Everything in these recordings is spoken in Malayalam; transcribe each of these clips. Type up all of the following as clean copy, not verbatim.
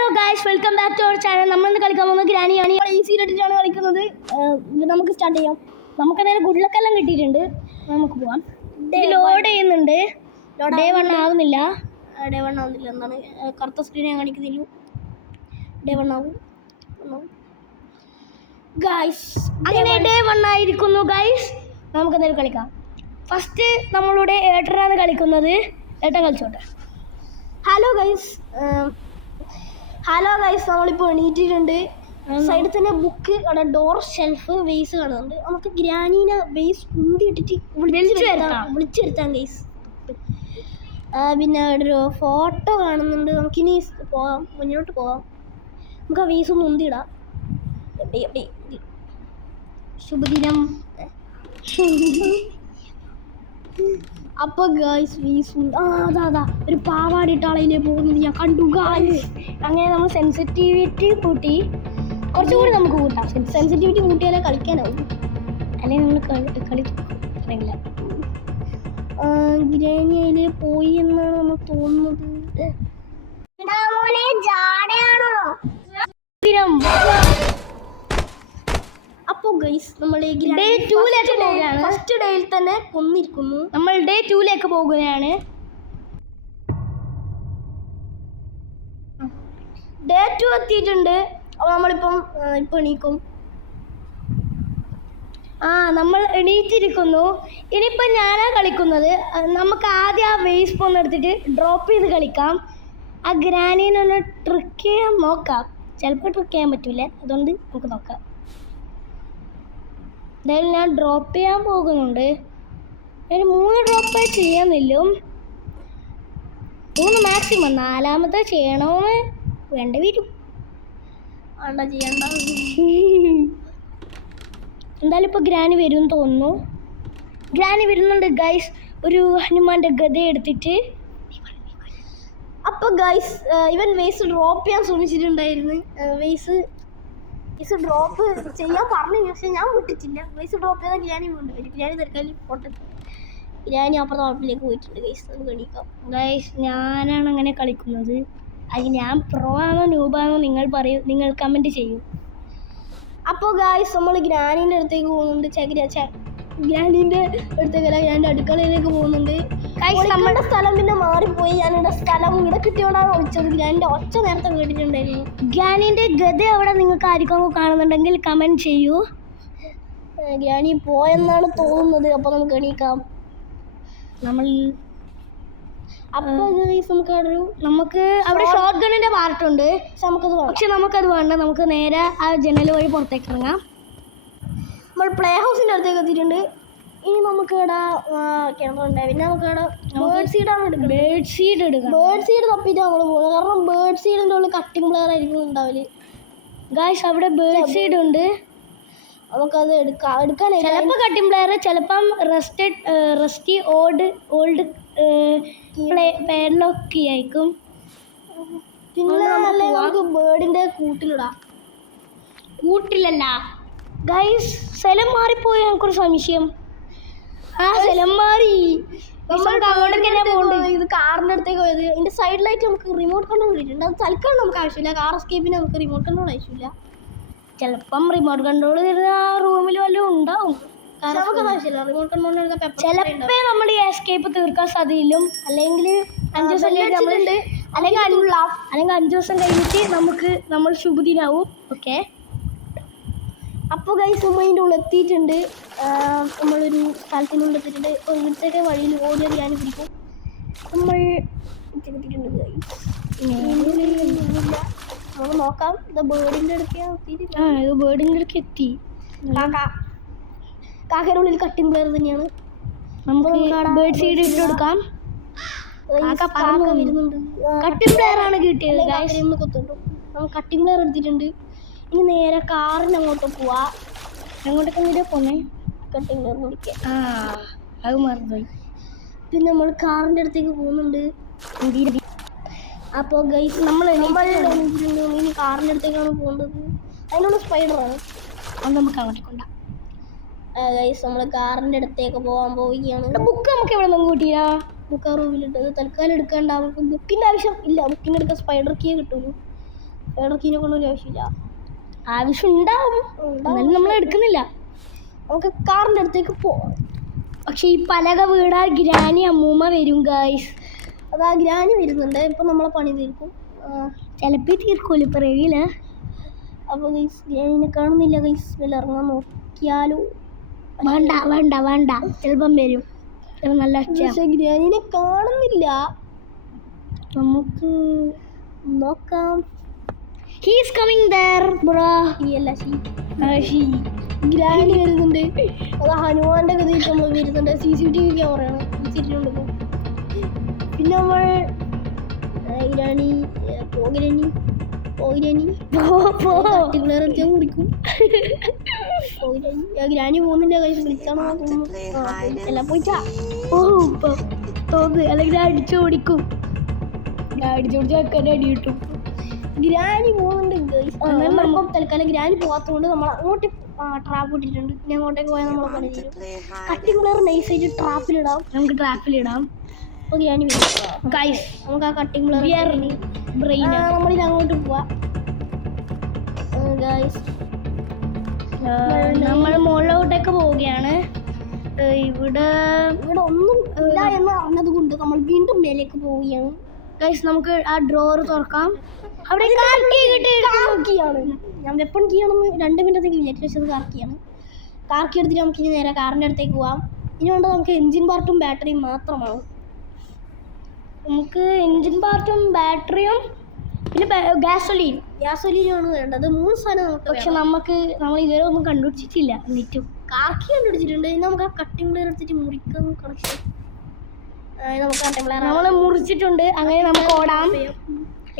Hello guys, welcome back to our channel. നമ്മളിന്ന് കളിക്കാൻ പോകുന്നത് ഗ്രാനിയാണ്. ഈസി ഇട്ടിട്ടാണ് കളിക്കുന്നത്. നമുക്ക് സ്റ്റാർട്ട് ചെയ്യാം. നമുക്ക് നേരെ ഗുഡ്ലക്കെല്ലാം കിട്ടിയിട്ടുണ്ട്. നമുക്ക് പോവാം. ലോഡ് ചെയ്യുന്നുണ്ട്. ഡേ 1 ആവുന്നില്ല. എന്താണ് കറുത്ത സ്ക്രീൻ ഞാൻ കാണിക്കുന്നില്ല. ഡേ 1 ആവും ഗായ്സ്. അങ്ങനെ ഡേ 1 ആയിരിക്കുന്നു ഗായ്സ്. നമുക്ക് നേരെ കളിക്കാം. ഫസ്റ്റ് നമ്മളുടെ ഏട്ടനാണ് കളിക്കുന്നത്. ഏട്ടൻ കളിച്ചോട്ടെ. ഹലോ ഗൈസ്, നമ്മളിപ്പോൾ എണീറ്റിട്ടുണ്ട്. സൈഡിൽ തന്നെ ബുക്ക്, അവിടെ ഡോർ, ഷെൽഫ്, വേസ് കാണുന്നുണ്ട്. നമുക്ക് ഗ്രാനീനെ വേസ് ഉന്തിയിട്ടിട്ട് വിളിച്ചു വരുത്താം ഗൈസ്. പിന്നെ അവിടെ ഒരു ഫോട്ടോ കാണുന്നുണ്ട്. നമുക്കിനി പോകാം, മുന്നോട്ട് പോകാം. നമുക്ക് ആ വേസ് ഒന്ന് ഉന്തിയിടാം. എവിടെ ശുഭദിനം. അപ്പോൾ ഗായ്സ് അതാ ഒരു പാവാടിട്ട ആളതിലേ പോകുന്നത് ഞാൻ കണ്ടു ഗായ്സ്. അങ്ങനെ നമ്മൾ സെൻസിറ്റിവിറ്റി കൂട്ടി, കുറച്ചുകൂടി നമുക്ക് കൂട്ടാം. സെൻസിറ്റിവിറ്റി കൂട്ടിയാലേ കളിക്കാനാവും, അല്ലെങ്കിൽ നമ്മൾ കളി അറിയില്ല. ഗ്രാനിയില് പോയി എന്നാണ് നമ്മൾ തോന്നുന്നത്. അപ്പോൾ ഗൈസ്, നമ്മൾ ഡേ 2ലേക്ക് പോവുകയാണ്. ഫസ്റ്റ് ഡേയിൽ തന്നെ കൊന്നിരിക്കുന്നു. നമ്മൾ ഡേ 2ലേക്ക് പോകുകയാണ്. ഡേ 2 എത്തിയിട്ടുണ്ട്. അപ്പോൾ നമ്മളിപ്പം എണീക്കും. നമ്മൾ എണീറ്റിരിക്കുന്നു. ഇനിയിപ്പം ഞാനാണ് കളിക്കുന്നത്. നമുക്ക് ആദ്യം ആ വേസ് ഫോൺ എടുത്തിട്ട് ഡ്രോപ്പ് ചെയ്ത് കളിക്കാം. ആ ഗ്രാനീനൊന്ന് ട്രിക്ക് ചെയ്യാൻ നോക്കാം. ചിലപ്പോൾ ട്രിക്ക് ചെയ്യാൻ പറ്റില്ല, അതുകൊണ്ട് നമുക്ക് നോക്കാം. എന്തായാലും ഞാൻ ഡ്രോപ്പ് ചെയ്യാൻ പോകുന്നുണ്ട്. ഒരു 3 ഡ്രോപ്പേ ചെയ്യാന്നില്ല, 3 മാക്സിമം. 4ാമത്തെ ചെയ്യണമെന്ന് വേണ്ട വരും. ചെയ്യണ്ട. എന്തായാലും ഇപ്പോൾ ഗ്രാനി വരും തോന്നുന്നു. ഗ്രാനി വരുന്നുണ്ട് ഗൈസ്, ഒരു ഹനുമാൻ്റെ ഗത എടുത്തിട്ട്. അപ്പോൾ ഗൈസ്, ഇവൻ വേസ് ഡ്രോപ്പ് ചെയ്യാൻ ശ്രമിച്ചിട്ടുണ്ടായിരുന്നു. വേസ് ഡ്രോപ്പ് ചെയ്യാൻ പറഞ്ഞു, പക്ഷെ ഞാൻ വിട്ടിട്ടില്ല. വേസ് ഡ്രോപ്പ് ചെയ്താൽ ഗ്രാനി കൊണ്ട് വരും. ഗ്രാനി തൽക്കാലം പോട്ടെ. ഗ്രാനി അപ്പുറത്തെ വാപ്പിലേക്ക് പോയിട്ടുണ്ട് ഗൈസ്. നമുക്ക് കളിക്കാം ഗൈസ്. ഞാനാണ് അങ്ങനെ കളിക്കുന്നത്. അത് ഞാൻ പ്രോ ആണോ ന്യൂബാണോ നിങ്ങൾ കമൻറ്റ് ചെയ്യൂ. അപ്പോൾ ഗൈസ്, നമ്മൾ ഗ്രാനീൻ്റെ അടുത്തേക്ക് പോകുന്നുണ്ട്. ഗ്രാനീൻ്റെ അടുത്തേക്കല്ല, ഗ്രാനിൻ്റെ അടുക്കളയിലേക്ക് പോകുന്നുണ്ട്. നമ്മുടെ സ്ഥലം പിന്നെ മാറിപ്പോയി. ഞാനിവിടെ സ്ഥലം ഇവിടെ കിട്ടിയോണ്ടാണ് ഒളിച്ചത്. ഗ്രാനിൻ്റെ ഒച്ച നേരത്തെ കേട്ടിട്ടുണ്ടായിരുന്നു. ഗ്രാനീൻ്റെ ഗത അവിടെ നിങ്ങൾക്ക് ആർക്കും കാണുന്നുണ്ടെങ്കിൽ കമൻറ്റ് ചെയ്യൂ. ഗ്രാനി പോയെന്നാണ് തോന്നുന്നത്. അപ്പോൾ നമുക്ക് എണീക്കാം. നമുക്ക് അവിടെ ഷോട്ട് ഗണ്ണിൻ്റെ പാർട്ടുണ്ട്. പക്ഷെ നമുക്കത് വേണ്ട. നമുക്ക് നേരെ ആ ജനൽ വഴി പുറത്തേക്ക് ഇറങ്ങാം. നമ്മൾ പ്ലേ ഹൗസിൻ്റെ അടുത്തേക്ക് എത്തിയിട്ടുണ്ട്. ഇനി നമുക്ക് ഇവിടെ കിണറുണ്ട്. പിന്നെ നമുക്ക് ഇവിടെ ബേർഡ് സീഡാണ് എടുക്കുന്നത്. ബേർഡ് സീഡ് തപ്പിയിട്ട് നമ്മൾ പോകുന്നത്. കാരണം ബേർഡ് സീഡിൻ്റെ ഉള്ളിൽ കട്ടിംഗ് പ്ലെയർ ആയിരിക്കും ഉണ്ടാവില്ല ഗായ്സ്. അവിടെ ബേർഡ് സീഡ് ഉണ്ട്. നമുക്കത് എടുക്കാൻ ചിലപ്പോൾ കട്ടിംഗ് പ്ലെയർ, ചിലപ്പം റസ്റ്റി ഓൾഡ് പേരിലൊക്കെ ആയിരിക്കും. പിന്നെ നമുക്ക് ബേർഡിൻ്റെ കൂട്ടിലല്ല ഗൈസ്, സ്ഥലം മാറിപ്പോയി. നമുക്കൊരു സംശയം. സ്ഥലം മാറി. ഇത് കാറിൻ്റെ അടുത്തേക്ക് പോയത്. ഇതിൻ്റെ സൈഡിലായിട്ട് നമുക്ക് റിമോട്ട് കൺട്രോൾ കിട്ടിയിട്ടുണ്ട്. അത് തൽക്കാലം നമുക്ക് ആവശ്യമില്ല. കാർ എസ്കേപ്പിന് നമുക്ക് റിമോട്ട് കൺട്രോൾ ആവശ്യമില്ല. ചിലപ്പം റിമോട്ട് കൺട്രോൾ തരുന്ന ആ റൂമിൽ വല്ലതും ഉണ്ടാവും. നമുക്ക് ആവശ്യമില്ല റിമോട്ട് കൺട്രോൾ. ചിലപ്പോൾ നമ്മൾ ഈ എസ്കേപ്പ് തീർക്കാൻ സാധ്യതയില്ലും. അല്ലെങ്കിൽ 5 ദിവസം കഴിഞ്ഞിട്ടുണ്ട്. അല്ലെങ്കിൽ 5 ദിവസം കഴിഞ്ഞിട്ട് നമ്മൾ ശുഭദിനാവും. ഓക്കെ. അപ്പോൾ ഗൈസ്, നമ്മൾ അതിൻ്റെ ഉള്ളിൽ എത്തിയിട്ടുണ്ട്. നമ്മളൊരു സ്ഥലത്തിനുള്ളിൽ എത്തിയിട്ടുണ്ട്. ഇവിടുത്തെ വഴിയിൽ ഓടിയത് ഞാൻ പിടിക്കും. നമ്മൾ എത്തിയിട്ടുണ്ട് ഗൈസ്. നമുക്ക് നോക്കാം. ഇത് ബേർഡിൻ്റെ അടുത്ത് എത്തി. കാക്കയുടെ ഉള്ളിൽ കട്ടിംഗ് പ്ലെയർ തന്നെയാണ്. നമുക്ക് ബേർഡ് സീഡ് ഇട്ട് കൊടുക്കാം. വരുന്നുണ്ട്. കട്ടിംഗ് പ്ലെയർ ആണ് കിട്ടിയത്. നമുക്ക് കട്ടിംഗ് പ്ലെയർ എടുത്തിട്ടുണ്ട്. ഇനി നേരെ കാറിന് അങ്ങോട്ട് പോവാ. അങ്ങോട്ടൊക്കെ നേരെ പോന്നേ. കട്ടിംഗ് പ്ലെയർ പിടിക്കാൻ അത് മറന്നുപോയി. പിന്നെ നമ്മൾ കാറിൻ്റെ അടുത്തേക്ക് പോകുന്നുണ്ട്. അപ്പോൾ ഗൈസ്, നമ്മൾ ഇനി കാറിൻ്റെ അടുത്തേക്കാണ് പോകുന്നത്. അതിനുള്ള സ്പൈഡറാണ്. അത് നമുക്ക് അങ്ങോട്ട് കൊണ്ടാ ഗൈസ്. നമ്മൾ കാറിൻ്റെ അടുത്തേക്ക് പോകാൻ പോവുകയാണ്. ബുക്ക് നമുക്ക് എവിടെ നിന്ന് കൂട്ടിയാ? ബുക്ക് ആ റൂമിലിട്ടത് തൽക്കാലം എടുക്കേണ്ട. നമുക്ക് ബുക്കിൻ്റെ ആവശ്യം ഇല്ല. ബുക്കിൻ്റെ അടുത്ത സ്പൈഡർ കീ കിട്ടുള്ളൂ. ഇടക്കിനെ കൊണ്ടൊരു ആവശ്യമില്ല. ആവശ്യം ഉണ്ടാവും, എന്നാലും നമ്മൾ എടുക്കുന്നില്ല. നമുക്ക് കാറിൻ്റെ അടുത്തേക്ക് പോവാം. പക്ഷെ ഈ പലക വീടാ ഗ്രാനി അമ്മൂമ്മ വരും ഗൈസ്. അതാ ഗ്രാനി വരുന്നുണ്ട്. ഇപ്പം നമ്മളെ പണി തീർക്കും. ചിലപ്പോൾ തീർക്കൂല, ഇപ്പം അറിയില്ല. അപ്പോൾ ഗൈസ് ഗ്രാനിനെ കാണുന്നില്ല ഗൈസ്. വല്ല ഇറങ്ങാൻ നോക്കിയാലോ? വേണ്ട വേണ്ട വേണ്ട, ചിലപ്പം വരും. നല്ല പക്ഷേ ഗ്രാനിനെ കാണുന്നില്ല. നമുക്ക് നോക്കാം. He's coming there bro. ഇല്ല ഗ്രാനി വരുന്നുണ്ട്. അത് ഹനുമാന്റെ ഗതിയിൽ നമ്മൾ വരുന്നുണ്ട്. CCTV ക്യാമറയാണ് വെച്ചിട്ടുണ്ട്. പിന്നെ നമ്മൾ ഗ്രാനി അടിക്കാൻ കുടിക്കും. ഗ്രാനി പോകുന്നില്ല കഴിച്ച് വിളിച്ചാണോ തോന്നുന്നു. എല്ലാം പോയിട്ടാ തോന്നുന്നു, അല്ലെങ്കിൽ അടിച്ചു ഓടിക്കും. അടിച്ചു ഓടിച്ചാൽ അടി കിട്ടും. ഗ്രാനി പോകുന്നുണ്ട്. നമ്മളിപ്പം തൽക്കാലം ഗ്രാനി പോകാത്തതുകൊണ്ട് നമ്മൾ അങ്ങോട്ട് ട്രാപ്പ് ഇട്ടിട്ടുണ്ട്. പിന്നെ അങ്ങോട്ടേക്ക് പോയാൽ നമ്മൾ പണി ചെയ്യും. കട്ടിംഗ് പ്ലെയർ നൈസായിട്ട് ട്രാപ്പിലിടാം. നമുക്ക് ട്രാപ്പിലിടാം. അപ്പോൾ ഗ്രാനി വരും ഗൈസ്. നമുക്ക് ആ കട്ടിംഗ് പ്ലെയർ നമ്മളിത് അങ്ങോട്ട് പോവാം ഗൈസ്. നമ്മൾ മുകളിലോട്ടേക്ക് പോവുകയാണ്. ഇവിടെ ഒന്നും ഇല്ല എന്ന് അറിഞ്ഞത് കൊണ്ട് നമ്മൾ വീണ്ടും മേലേക്ക് പോവുകയാണ് ഗൈസ്. നമുക്ക് ആ ഡ്രോർ തുറക്കാം. അവിടെ കാർക്കിയാണ്. ഞാൻ വെപ്പൺ കീയാണെന്ന് 2 മിനിറ്റത്തേക്ക് വിചാരിച്ചു. പക്ഷെ അത് കാർക്കിയാണ്. കാർക്കി എടുത്തിട്ട് നമുക്ക് ഇനി നേരെ കാറിൻ്റെ അടുത്തേക്ക് പോവാം. ഇനി വേണ്ടത് നമുക്ക് എൻജിൻ പാർട്ടും ബാറ്ററിയും മാത്രമാണ്. നമുക്ക് എൻജിൻ പാർട്ടും ബാറ്ററിയും പിന്നെ ഗ്യാസൊലീനാണ് വേണ്ടത്. 3 സാധനം നമുക്ക്. പക്ഷെ നമ്മൾ ഇതുവരെ ഒന്നും കണ്ടുപിടിച്ചിട്ടില്ല. എന്നിട്ടും കാർക്കി കണ്ടുപിടിച്ചിട്ടുണ്ട്. ഇനി നമുക്ക് ആ കട്ടിംഗ് പ്ലെയർ എടുത്തിട്ട് മുറിക്കാൻ കണക്ഷൻ. നമുക്ക് കട്ടിംഗ് പ്ലെയർ നമ്മൾ മുറിച്ചിട്ടുണ്ട്. അങ്ങനെ നമുക്ക് ഓടാം.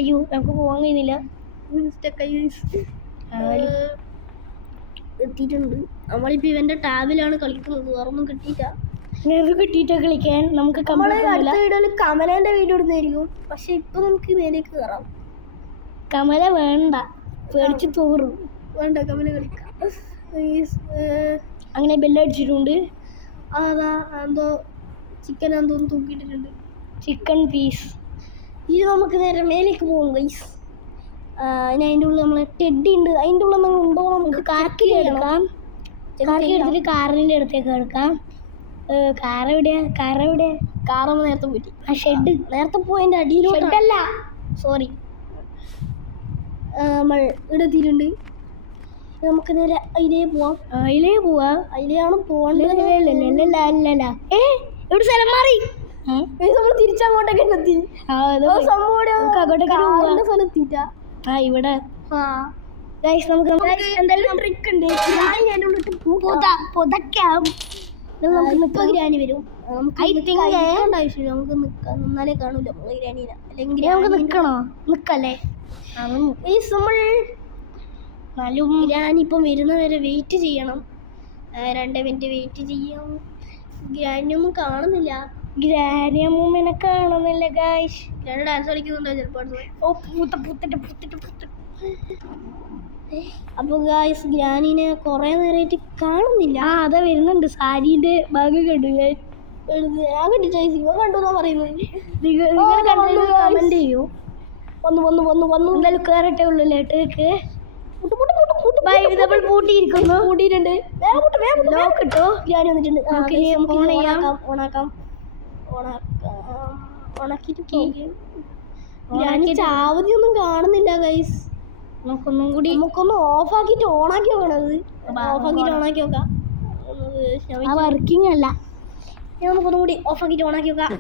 അയ്യോ, നമുക്ക് പോകാൻ കഴിയുന്നില്ല. എത്തിയിട്ടുണ്ട്. നമ്മളിപ്പോൾ ഇവൻ്റെ ടാബിലാണ് കളിക്കുന്നത്. വേറൊന്നും കിട്ടിയില്ല. കിട്ടിയിട്ട് കളിക്കാൻ നമുക്ക് അടുത്ത വീഡിയോയിൽ കമലേൻ്റെ വീഡിയോ ഇടുന്നതായിരിക്കും. പക്ഷെ ഇപ്പം നമുക്ക് മേലേക്ക് കയറാം. കമല വേണ്ട, പേടിച്ച് തോറും. വേണ്ട, കമല കളിക്കാം. അങ്ങനെ ബെല്ലടിച്ചിട്ടുണ്ട്. അതാ എന്തോ ചിക്കൻ എന്തോന്ന് തൂക്കിയിട്ടിട്ടുണ്ട്. Chicken piece. ഇത് നമുക്ക് നേരെ മേലേക്ക് പോകും ഗൈസ്. ഇനി അതിൻ്റെ ഉള്ളിൽ നമ്മൾ ടെഡ്ഡി ഉണ്ട്. അതിൻ്റെ ഉള്ളിൽ നമ്മൾ ഉണ്ടോ നമുക്ക് കാർക്കി എടുക്കാം. കാർക്കി എടുത്തിട്ട് കാറിൻ്റെ അടുത്തേക്ക് എടുക്കാം. കാറെവിടെയാ? കാറൊന്ന് നേരത്തെ പോയിട്ട് ആ ഷെഡ് നേരത്തെ പോയതിൻ്റെ അടിയിലോട്ടല്ല. സോറി, നമ്മൾ ഇവിടെ എത്തിയിട്ടുണ്ട്. നമുക്ക് നേരെ അതിലേ പോവാം. അതിലെയാണ് പോകേണ്ടത്. ഇവിടെ സ്ഥലം മാറി. നമ്മൾ തിരിച്ചങ്ങോട്ടേക്ക് എത്തി. സ്ഥലത്തിട്ടാ ഇവിടെ നമുക്ക് എന്തായാലും ട്രിക്ക് ഉണ്ട്. പുതയ്ക്കാം. നമുക്ക് ഗ്രാനി വരും. ആവശ്യമില്ല. നമുക്ക് നിൽക്കാം. നിന്നാലേ കാണൂല നമ്മൾ ഗ്രാനീനെ. അല്ലെങ്കിൽ നമുക്ക് നിൽക്കണോ? നിൽക്കല്ലേ. ഗ്രാനി ഇപ്പം വരുന്നവരെ വെയിറ്റ് ചെയ്യണം. 2 മിനിറ്റ് വെയിറ്റ് ചെയ്യാം. ഗ്രാനിയൊന്നും കാണുന്നില്ല. ഗ്രാനി അമ്മൂമ്മനെ കാണുന്നില്ല ഗായ്സ്. ഗ്രാനി ഡാൻസ് കളിക്കുന്നുണ്ടോ ചിലപ്പോൾ. അപ്പോൾ ഗായ്സ് ഗ്രാനീനെ കുറേ നേരമായിട്ട് കാണുന്നില്ല. അതാ വരുന്നുണ്ട്. സാരീൻ്റെ ഭാഗം കണ്ടു ഞാൻ. ഇവ കണ്ടു എന്നാ പറയുന്നത്. കമന്റ് ചെയ്യൂ. വന്നു എന്തായാലും കയറട്ടെ ഉള്ളിലോട്ടേക്ക്. പൂട്ടിയിരിക്കുന്നു. ലോക്ക് ഇട്ടോ. ഗ്രാനി വന്നിട്ടുണ്ട്. ഓണാക്കിയിട്ട് ചാവതിയൊന്നും കാണുന്നില്ല ഗൈസ്. നമുക്കൊന്ന് ഓഫാക്കിയിട്ട് ഓണാക്കി നോക്കണത്. ഓണാക്കി നോക്കാം. വർക്കിംഗ് അല്ല. നമുക്കൊന്നും കൂടി ഓഫാക്കിയിട്ട് ഓണാക്കി നോക്കാം.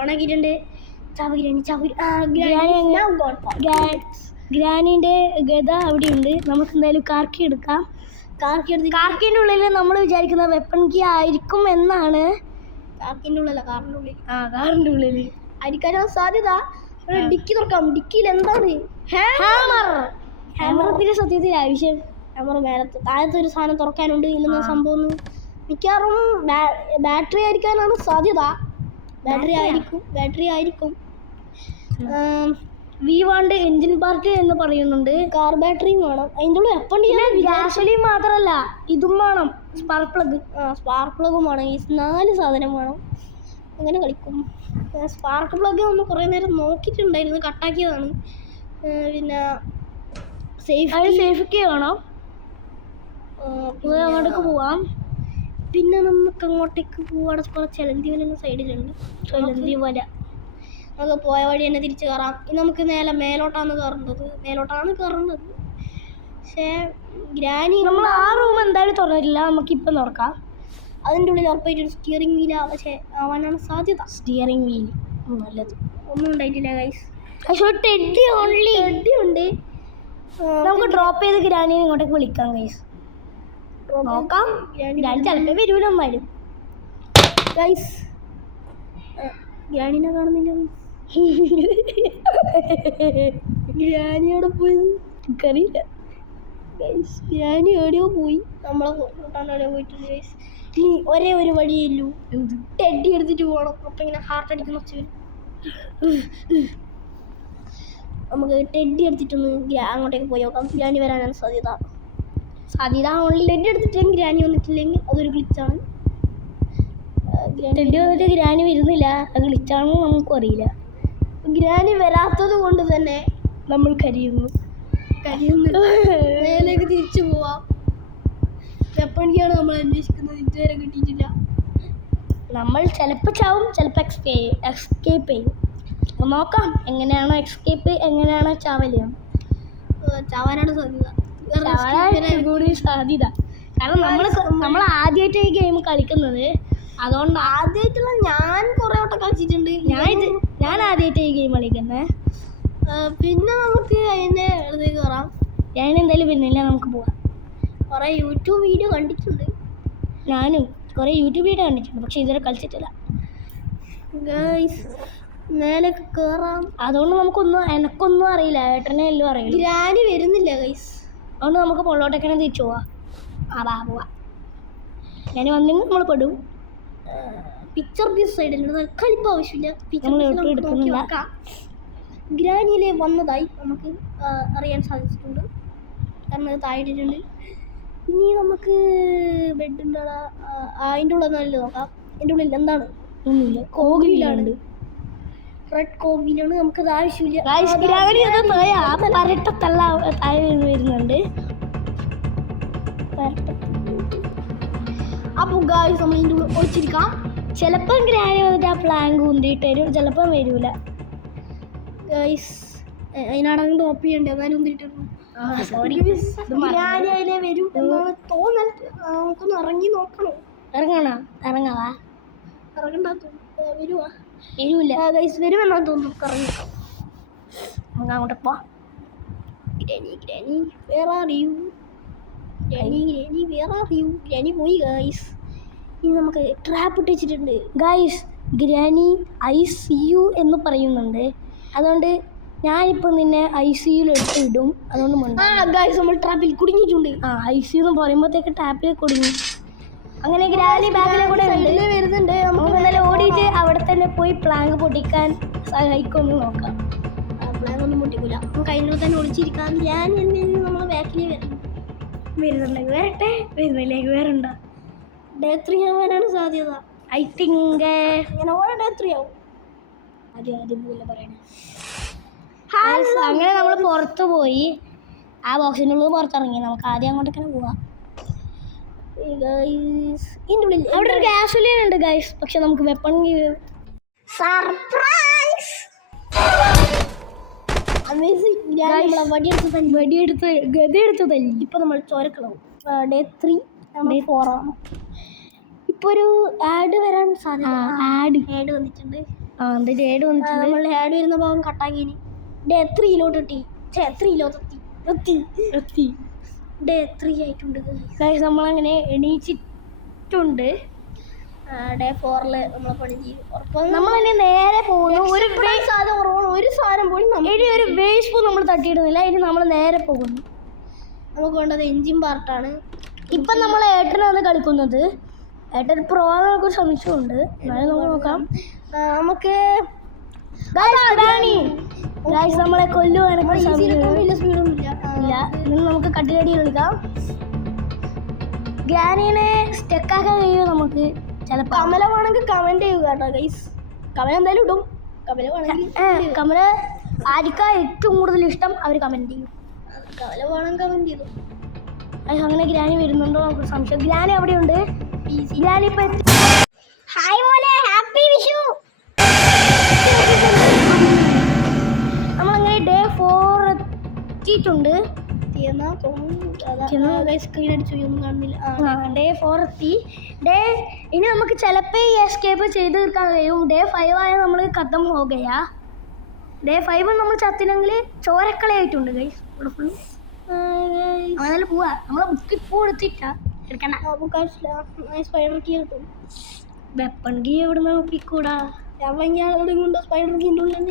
ഓണാക്കിയിട്ടുണ്ട്. ഗ്രാനിന്റെ ഗത അവിടെ ഉണ്ട്. നമുക്ക് എന്തായാലും കാർക്കി എടുക്കാം. കാർക്കിന്റെ ഉള്ളിൽ നമ്മൾ വിചാരിക്കുന്ന വെപ്പൺ കീ ആയിരിക്കും എന്നാണ്. കാർക്കിന്റെ ഉള്ളിലല്ല, കാറിന്റെ ഉള്ളിൽ. കാറിന്റെ ഉള്ളിൽ ആയിരിക്കാനാണ് സാധ്യത. ഡിക്കി തുറക്കാം. ഡിക്കിയിൽ എന്താണ്? ഹാമറത്തിന്റെ സത്യത്തിൽ ആവശ്യം. ഹാമർ മേലത്ത് താഴത്തെ ഒരു സാധനം തുറക്കാനുണ്ട്. ഇല്ലെന്ന സംഭവം മിക്കവാറും ബാറ്ററി ആയിരിക്കാനാണ് സാധ്യത. ബാറ്ററി ആയിരിക്കും. വി വാണ്ട് എൻജിൻ പാർട്ട് എന്ന് പറയുന്നുണ്ട്. കാർ ബാറ്ററിയും വേണം. അതിൻ്റെ ഉള്ളിൽ വെപ്പൺ ഗ്യാസോലിൻ മാത്രമല്ല, ഇതും വേണം. സ്പാർക്ക് പ്ലഗും വേണം. ഈ 4 സാധനം വേണം. അങ്ങനെ കളിക്കും. സ്പാർക്ക് പ്ലഗ് ഒന്ന് കുറേ നേരം നോക്കിയിട്ടുണ്ടായിരുന്നു, കട്ടാക്കിയതാണ്. പിന്നെ സേഫ്റ്റി വേണോ? അങ്ങോട്ടേക്ക് പോവാം. പിന്നെ നമുക്ക് അങ്ങോട്ടേക്ക് പോവാണ്. കുറേ ചെലന്തി വല സൈഡിലുണ്ട്. ചെലന്തി വല നമുക്ക് പോയ വഴി തന്നെ തിരിച്ച് കയറാം. ഇനി നമുക്ക് മേലോട്ടാണ് കയറേണ്ടത്. പക്ഷേ ഗ്രാനി നമ്മൾ ആ റൂം എന്തായാലും തുറന്നിട്ടില്ല, നമുക്കിപ്പം തുറക്കാം. അതിൻ്റെ ഉള്ളിൽ ഉറപ്പായിട്ടൊരു സ്റ്റിയറിംഗ് വീല പക്ഷേ ആവാനാണ് സാധ്യത. സ്റ്റിയറിംഗ് വീൽ നല്ലത്. ഒന്നും ഉണ്ടായിട്ടില്ല ഗൈസ്. പക്ഷേ ടെഡ്ഡി ഉണ്ട്. നമുക്ക് ഡ്രോപ്പ് ചെയ്ത് ഗ്രാനിയെ ഇങ്ങോട്ടേക്ക് വിളിക്കാം ഗൈസ്. നോക്കാം. ഗ്രാനി ചിലപ്പോൾ വരൂല എന്നാലും. ഗൈസ് ഗ്രാനിനെ കാണുന്നില്ല. ഗ്രാനിയോടെ പോയി എനിക്കറിയില്ല ഗൈസ്. ഗ്രാനി എവിടെയോ പോയി. നമ്മളെ കൂട്ടാൻ എവിടെയോ പോയിട്ടുണ്ട് ഗൈസ്. ഇനി ഒരേ ഒരു വഴിയല്ലോ, ടെഡ്ഡി എടുത്തിട്ട് പോകണം. അപ്പം ഇങ്ങനെ ഹാർട്ട് അടിക്കുന്ന വെച്ച് നമുക്ക് ടെഡ്ഡി എടുത്തിട്ടൊന്ന് അങ്ങോട്ടേക്ക് പോയി നോക്കാം. ഗ്രാനി വരാനാണ് സാധ്യത. ഓൺലി ടെഡ്ഡി എടുത്തിട്ട് ഗ്രാനി വന്നിട്ടില്ലെങ്കിൽ അതൊരു ഗ്ലിച്ചാണ്. ടെഡ്ഡി വന്നിട്ട് ഗ്രാനി വരുന്നില്ല, അത് ഗ്ലിച്ചാണെന്ന് നമുക്കും അറിയില്ല. ഗ്രാനി വരാത്തത് കൊണ്ട് തന്നെ നമ്മൾ കരിയുന്നു. മേലേക്ക് തിരിച്ചു പോവാം. വെപ്പണിക്കാണ് നമ്മൾ അന്വേഷിക്കുന്നത്, ഇതുവരെ കിട്ടിയിട്ടില്ല. നമ്മൾ ചിലപ്പോൾ ചാവും, ചിലപ്പോൾ എസ്കേപ്പ് ചെയ്യും. നോക്കാം എങ്ങനെയാണോ എസ്കേപ്പ്, എങ്ങനെയാണോ ചാവല്. ചാവാനാണ് സാധ്യത. കൂടി സാധ്യത. കാരണം നമ്മൾ ആദ്യമായിട്ട് ഈ ഗെയിം കളിക്കുന്നത്, അതുകൊണ്ട് ആദ്യമായിട്ടുള്ള ഞാൻ കുറേ വട്ടം കളിച്ചിട്ടുണ്ട്. ഞാൻ ആദ്യമായിട്ട് ഈ ഗെയിം കളിക്കുന്നത്. പിന്നെ നമുക്ക് അതിൻ്റെ അടുത്തേക്ക് കയറാം. ഞാൻ എന്തായാലും പിന്നില്ല, നമുക്ക് പോവാം. കുറേ യൂട്യൂബ് വീഡിയോ കണ്ടിട്ടുണ്ട്. ഞാനും കുറേ യൂട്യൂബ് വീഡിയോ കണ്ടിട്ടുണ്ട്, പക്ഷെ ഇതുവരെ കളിച്ചിട്ടില്ല ഗൈസ്. മേലേക്ക് കയറാം. അതുകൊണ്ട് എനക്കൊന്നും അറിയില്ല, ഏട്ടനെ എല്ലാം അറിയില്ല. ഗ്രാനി വരുന്നില്ല ഗൈസ്. അതുകൊണ്ട് നമുക്ക് മുകളിലോട്ടേക്കാണ് തിരിച്ചു പോവാം. പോവാം. ഞാൻ വന്നെങ്കിൽ നമ്മൾ പെടും. പിക്ചർ പീസ് സൈഡിലുണ്ട്, കളിപ്പ് ആവശ്യമില്ല. എടുക്കുന്നില്ല. ഗ്രാനിയിലെ വന്നതായി നമുക്ക് അറിയാൻ സാധിച്ചിട്ടുണ്ട്, കാരണം അത് താഴെയിട്ടുണ്ട്. ഇനി നമുക്ക് ബെഡ് ഉണ്ടോ? അതിൻ്റെ ഉള്ളിൽ നല്ല നോക്കാം. അതിൻ്റെ ഉള്ളിൽ എന്താണ്? ഒന്നുമില്ല. കോഗിലാണ്, റെഡ് കോഗിലാണ്. നമുക്കത് ആവശ്യമില്ല. പരട്ടത്തല്ല താഴെ വരുന്നുണ്ട്. അപ്പോൾ ഗായ്സ് നമ്മൾ ഇതിൻ്റെ ഉള്ളിൽ ഒളിച്ചിരിക്കാം. ചിലപ്പം ഗ്രാനി വന്നിട്ട് ആ പ്ലാങ്ക് കുന്തിയിട്ട് വരും, ചിലപ്പം വരൂല ഗൈസ്. അതിനടങ്ങ് ടോപ്പ് ചെയ്യണ്ടേ, എന്നാലും കുന്തിയിട്ടിരുന്നു. ഗ്രാനി അതിലെ വരും എന്നാണ് തോന്നൽ. നമുക്കൊന്ന് ഇറങ്ങി നോക്കണം. ഇറങ്ങാവാ ഇറങ്ങണ്ട, വരുവാ? വരൂല ഗൈസ്, വരുമെന്നാണ് തോന്നുന്നു. ഇറങ്ങി നമുക്ക് അങ്ങോട്ട് പോവാം. ഗ്രാനി വേറെ അറിയൂ. ഗ്രാനി പോയി ഗൈസ്. ഇനി നമുക്ക് ട്രാപ്പ് ഇട്ട് വെച്ചിട്ടുണ്ട് ഗൈസ്. ഗ്രാനി ICU എന്ന് പറയുന്നുണ്ട്, അതുകൊണ്ട് ഞാനിപ്പോൾ നിന്നെ ICUയിൽ എടുത്ത് ഇടും. അതുകൊണ്ട് ഗൈസ് നമ്മൾ ട്രാപ്പിൽ കുടുങ്ങിയിട്ടുണ്ട്. ICU എന്ന് പറയുമ്പോഴത്തേക്ക് ടാപ്പിൽ കുടുങ്ങി. അങ്ങനെ ഗ്രാനി ബാഗിലെ കൂടെ വരുന്നുണ്ട്. നമുക്ക് ഇന്നലെ ഓടിയിട്ട് അവിടെ തന്നെ പോയി പ്ലാങ്ക് പൊട്ടിക്കാൻ സഹായിക്കുമെന്ന് നോക്കാം. പ്ലാങ്ക് ഒന്നും പൊട്ടിക്കില്ല, നമുക്ക് അതിൻ്റെ തന്നെ ഒളിച്ചിരിക്കാം. ഗ്രാനി എന്തെങ്കിലും നമ്മൾ ബാക്കിൽ വരുന്നുണ്ടെങ്കിൽ വരട്ടെ, വരുന്നില്ലെങ്കിൽ വേറുണ്ടോ. Day 3 ആവാനാണ് സാധ്യത. ഐ തിങ്ക് ഇങ്ങനെ ഓരോ Day 3 ആവും. ആദ്യം പോലെ പറയണേ. അങ്ങനെ നമ്മൾ പുറത്ത് പോയി ആ ബോക്സിൻ്റെ ഉള്ളിൽ പുറത്തിറങ്ങി. നമുക്ക് ആദ്യം അങ്ങോട്ടേക്കാണ് പോവാം. അവിടെ ഒരു ഗ്യാസ് ഉണ്ട് ഗൈസ്, പക്ഷെ നമുക്ക് വെപ്പൺ സർപ്രൈസ് വെടിയെടുത്ത് ഗതയെടുത്ത് തല്ലി. ഇപ്പൊ നമ്മൾ ചോരക്കളവും. Day 3 4 ആണ്. ഇപ്പൊ ഒരു ആഡ് വരാൻ സാധ്യത. ആഡ് വന്നിട്ടുണ്ട്. നമ്മൾ ആഡ് വരുന്ന ഭാഗം കട്ടാക്കി Day 3 എത്തി. Day 3 ആയിട്ടുണ്ട് ഗൈസ്. നമ്മളങ്ങനെ എണീച്ചിട്ടുണ്ട്. Day 4 നമ്മളെ പണി ചെയ്യും. നമ്മളങ്ങനെ നേരെ പോകുന്നു. ഒരു സാധനം പോലും ഒരു വേസ്റ്റ് പോലും നമ്മൾ തട്ടിയിടുന്നില്ല. ഇനി നമ്മൾ നേരെ പോകുന്നു. നമുക്ക് വേണ്ടത് എൻജിൻ പാർട്ടാണ്. ഇപ്പം നമ്മൾ ഏട്ടനാണ് കളിക്കുന്നത്. ഏട്ടൻ പ്രോ നമുക്ക് ശ്രമിച്ചുകൊണ്ട് എന്നാലും നമുക്ക് നോക്കാം. നമുക്ക് നമ്മളെ കൊല്ലുവാണെങ്കിൽ സ്പീഡൊന്നും ഇല്ല. നമുക്ക് കട്ടിലടി കളിക്കാം. ഗ്രാനീനെ സ്റ്റെക്കാക്കാൻ കഴിയും നമുക്ക്. ചിലപ്പോൾ കമല വേണമെങ്കിൽ കമന്റ് ചെയ്യുക കേട്ടോ ഗൈസ്. കമല എന്തായാലും ഇടും. കമല വേണമെങ്കിൽ കമല ആർക്കാ ഏറ്റവും കൂടുതൽ ഇഷ്ടം അവർ കമന്റ് ചെയ്യും. കമല വേണമെങ്കിൽ കമന്റ് ചെയ്തു. അങ്ങനെ ഗ്രാനി വരുന്നുണ്ടോ നമുക്ക് സംശയം. ഗ്രാനി അവിടെയുണ്ട്. ഗ്രാനി ഇപ്പൊ ഹായ് മോനെ, ഹാപ്പി വിഷു. നമ്മളങ്ങനെ ഡേ 4 എത്തിയിട്ടുണ്ട്. സ്ക്രീൻ അടിച്ചു ഒന്നും കാണുന്നില്ല. ഡേ 4 എത്തി. ഇനി നമുക്ക് ചിലപ്പോൾ ഈ എസ്കേപ്പ് ചെയ്ത് തീർക്കാൻ കഴിയും. ഡേ 5 ആയ നമ്മൾ കഥം ഹോകയാ. ഡേ 5 നമ്മൾ ചത്തിനെങ്കിൽ ചോരക്കളയായിട്ടുണ്ട് ഗൈസ്. ഇവിടെ ഫുള്ള് അങ്ങനെ പോവാ. നമ്മളെ ബുക്ക് ഇപ്പോൾ എടുത്തിട്ടാ എടുക്കണ്ട. സ്പൈഡർ കീ കിട്ടും. വെപ്പൺ കീ എവിടെ നിന്ന് നോക്കിക്കൂടാ. സ്പൈഡർ കീൻ്റെ ഉള്ളിൽ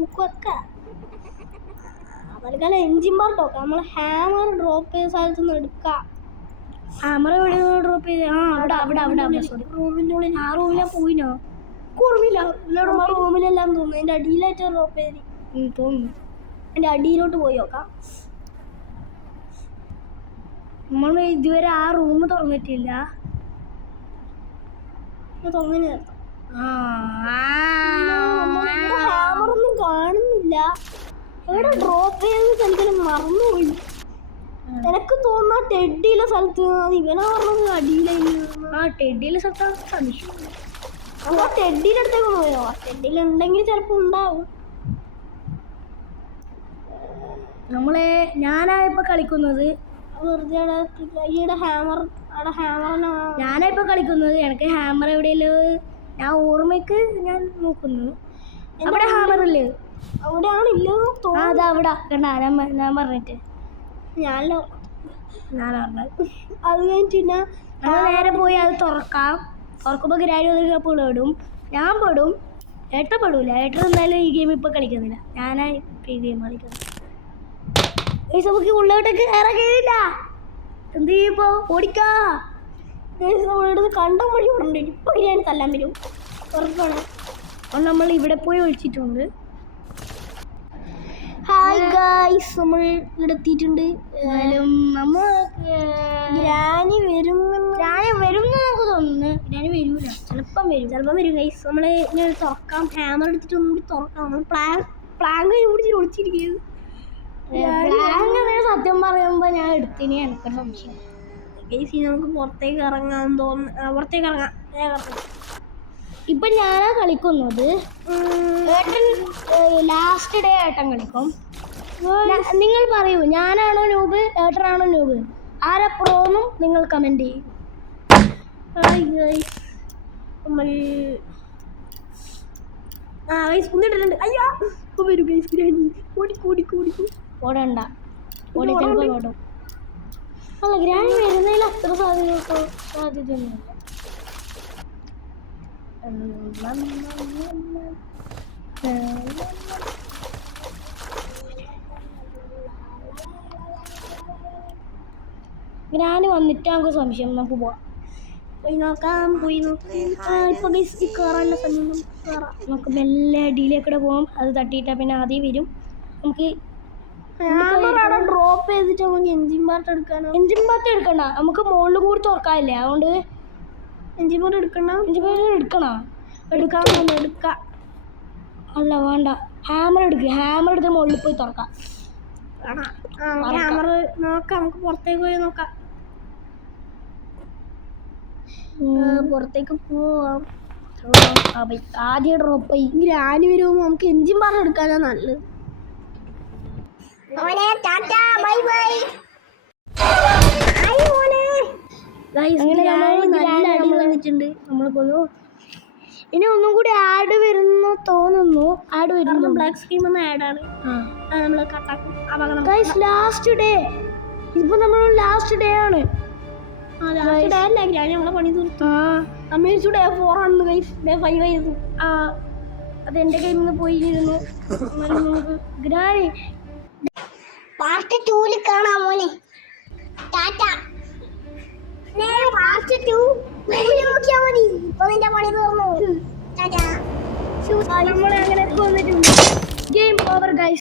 ബുക്ക് വെക്കാം. തൽക്കാലം എൻജിൻ പാർട്ട് നോക്കാം. നമ്മൾ ഹാമർ ഡ്രോപ്പ് ചെയ്ത സ്ഥലത്ത് നിന്ന് എടുക്കാം. ഹാമർ എവിടെ ഡ്രോപ്പ് ചെയ്ത്? റൂമിൻ്റെ ഉള്ളിൽ. ആ റൂമിലാ പോയിനോ? ഓർമ്മയില്ല. റൂമിലെല്ലാം തോന്നുന്നു. അതിൻ്റെ അടിയിലായിട്ട് ഡ്രോപ്പ് ചെയ്ത് തോന്നുന്നു. അതിൻ്റെ അടിയിലോട്ട് പോയി നോക്കാം. നമ്മൾ ഇതുവരെ ആ റൂം തുറന്നിട്ടില്ല. തുറന്നു ഹാമറൊന്നും കാണുന്നില്ല. എവിടെ ഡ്രോപ്പ് ചെയ്തെന്ന് എനിക്കെല്ലാം മറന്നുപോയി. എനിക്ക് തോന്നുന്ന ടെഡിയിലെ സ്ഥലത്ത് ഇവനാ പറഞ്ഞത് അടിയിലായിരുന്നു. ടെഡിയിലെ സ്ഥലത്താണ് സംശയം. അപ്പോൾ ടെഡിയുടെ അടുത്തേക്ക് പോയോ? ടെഡിയിലുണ്ടെങ്കിൽ ചിലപ്പോൾ ഉണ്ടാവും. ഞാനായിപ്പോൾ കളിക്കുന്നത് വെറുതെ ഈയുടെ ഞാനിപ്പോൾ കളിക്കുന്നത് എനിക്ക് ഹാമർ എവിടെയെങ്കിലും ഞാൻ ഓർമ്മയ്ക്ക് ഞാൻ നോക്കുന്നു. അവിടെ ഹാമറില്ലേ? അവിടെയാണ് ഇല്ലെന്ന് തോന്നുന്നു. അതാ അവിടെ കണ്ടാ ഞാൻ പറഞ്ഞിട്ട് ഞാൻ പറഞ്ഞത്. അത് കഴിഞ്ഞിട്ട് നേരെ പോയി അത് തുറക്കുമ്പോൾ ഗ്രാജുവൽ ഇടും. ഞാൻ പെടും. ഏട്ട പെടൂല. ഏട്ടൻ എന്തായാലും ഈ ഗെയിം ഇപ്പോൾ കളിക്കുന്നില്ല. ഞാനായി ഈ ഗെയിം കളിക്കുന്നത്. നമുക്ക് ഉള്ളോട്ടേക്ക് കയറാൻ കഴിയില്ല. എന്ത് ചെയ്യുമ്പോ ഓടിക്കാ കണ്ടം വഴി ഉണ്ട്. ഇപ്പൊ ബിരിയാണി തല്ലാൻ വരും ഉറപ്പാണ്. നമ്മൾ ഇവിടെ പോയി ഒഴിച്ചിട്ടുണ്ട്. ഹായ് ഗായ്സ്, നമ്മൾ ഇവിടെ എത്തിയിട്ടുണ്ട്. നമ്മൾ ഗ്രാനി വരും നമുക്ക് തോന്നുന്നു. ഗ്രാനി വരൂല. ചിലപ്പം വരും ഗൈസ്. നമ്മൾ ഇങ്ങനെ തുറക്കാം. ഹാമർ എടുത്തിട്ട് ഒന്നും കൂടി തുറക്കാം. നമ്മൾ പ്ലാങ്ക് കൂടി ഒളിച്ചിരിക്കുന്നത്. സത്യം പറയുമ്പോ ഞാൻ എടുത്തിന് എനിക്കൊരു സംശയം. ഗൈസ് നമുക്ക് പുറത്തേക്ക് ഇറങ്ങാൻ തോന്നുന്നു. പുറത്തേക്ക് ഇറങ്ങാം. ഇപ്പൊ ഞാനാ കളിക്കുന്നത്. ഏട്ടൻ ലാസ്റ്റ് ഡേ ഏട്ടൻ കളിക്കും. നിങ്ങൾ പറയൂ, ഞാനാണോ നൂബ് ഏട്ടനാണോ നൂബ്? ആരാ പ്രോന്നും നിങ്ങൾ കമന്റ് ചെയ്യും. നമ്മൾ ഇട്ടിട്ടുണ്ട്. അയ്യോ വരും ഗൈസ്. ഗ്രാനി ഓടണ്ട. ഓടി ചിലപ്പോൾ ഓടും. അല്ല, ഗ്രാനി വരുന്നതിൽ അത്ര സാധ്യതയൊന്നുമില്ല. ഗ്രാനി വന്നിട്ട് നമുക്ക് സംശയം. നമുക്ക് പോവാം. പോയി നോക്കാം. ഇപ്പൊ ഗൈസ് കയറാനുള്ള സമയം കയറാം. നമുക്ക് മെല്ലെ അടിയിലേക്കൂടെ പോകാം. അത് തട്ടിയിട്ടാൽ പിന്നെ ആദ്യം വരും. നമുക്ക് ഡ്രോപ്പ് ചെയ്തിട്ട് നമുക്ക് എൻജിൻ പാർട്ട് എടുക്കണ്ട. നമുക്ക് മുകളിലും കൂടി തുറക്കാനില്ലേ? അതുകൊണ്ട് എൻജിൻ പാർട്ട് എടുക്കാം. അല്ല വേണ്ട, ഹാമർ എടുത്ത് മുകളിൽ പോയി തുറക്കാം. ഹാമർ നോക്കാം. നമുക്ക് പുറത്തേക്ക് പോയി നോക്കാം. പുറത്തേക്ക് പോവാം. ആദ്യം ഡ്രോപ്പ് ചെയ്യും. ഗ്രാനി വരുമ്പോൾ നമുക്ക് എൻജിൻ പാർട്ട് എടുക്കാനാണ് നല്ലത്. ഇനി ഒന്നും കൂടി ആഡ് വരുന്നു തോന്നുന്നു. ആഡ് വരുന്നു. ബ്ലാക്ക് സ്ക്രീൻ എന്ന ആഡാണ്. നമ്മൾ കട്ടാക്കും. Last day. ഇപ്പൊ നമ്മൾ ലാസ്റ്റ് ഡേ ആണ്. ഗ്രാനി നമ്മളെ പണി തീർത്തു. ഡേ 4 ആണെന്ന് ഗൈസ്. ഡേ 5 ആയിരുന്നു. അത് എൻ്റെ കയ്യിൽ നിന്ന് പോയിരുന്നു. ഗ്രാനി പാർട്ട് 2 കാണാം മോനെ. ടാറ്റ. പാർട്ട് 2 നോക്കിയാ മതി. ഇപ്പൊ നിന്റെ പണി തീർന്നു. ടാറ്റ. നമ്മളെ അങ്ങനെ വന്നിട്ടുണ്ട്. Game over guys.